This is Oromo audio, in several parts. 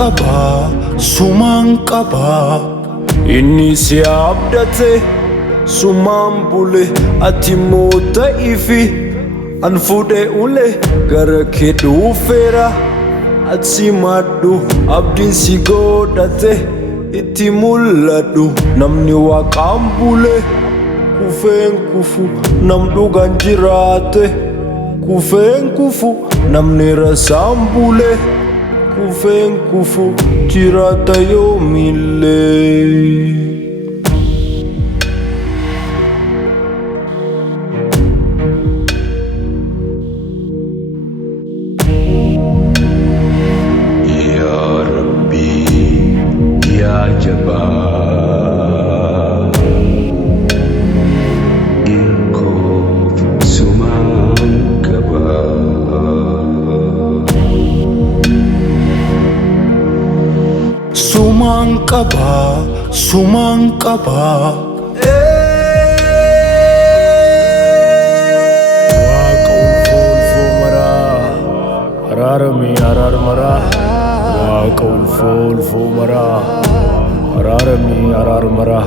sumaan qaba inni si abdate sumaan bule ati moota ifi an fuudhee ule gara kee dhufeera ati maddu abdiin si godhate itti mul'adhu namni waaqaan bule kufeen kufu nam dhugaan jiraate kufeen kufu namni rasaan bule kufeen kufu jiraata yoomillee. Sumaan qaba Waaqa ulfoo maraa araarami araar maraa Waaqa ulfoo maraa araarami araar maraa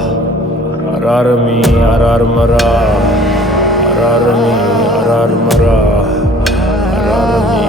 araarami araar maraa araarami araar maraa araarami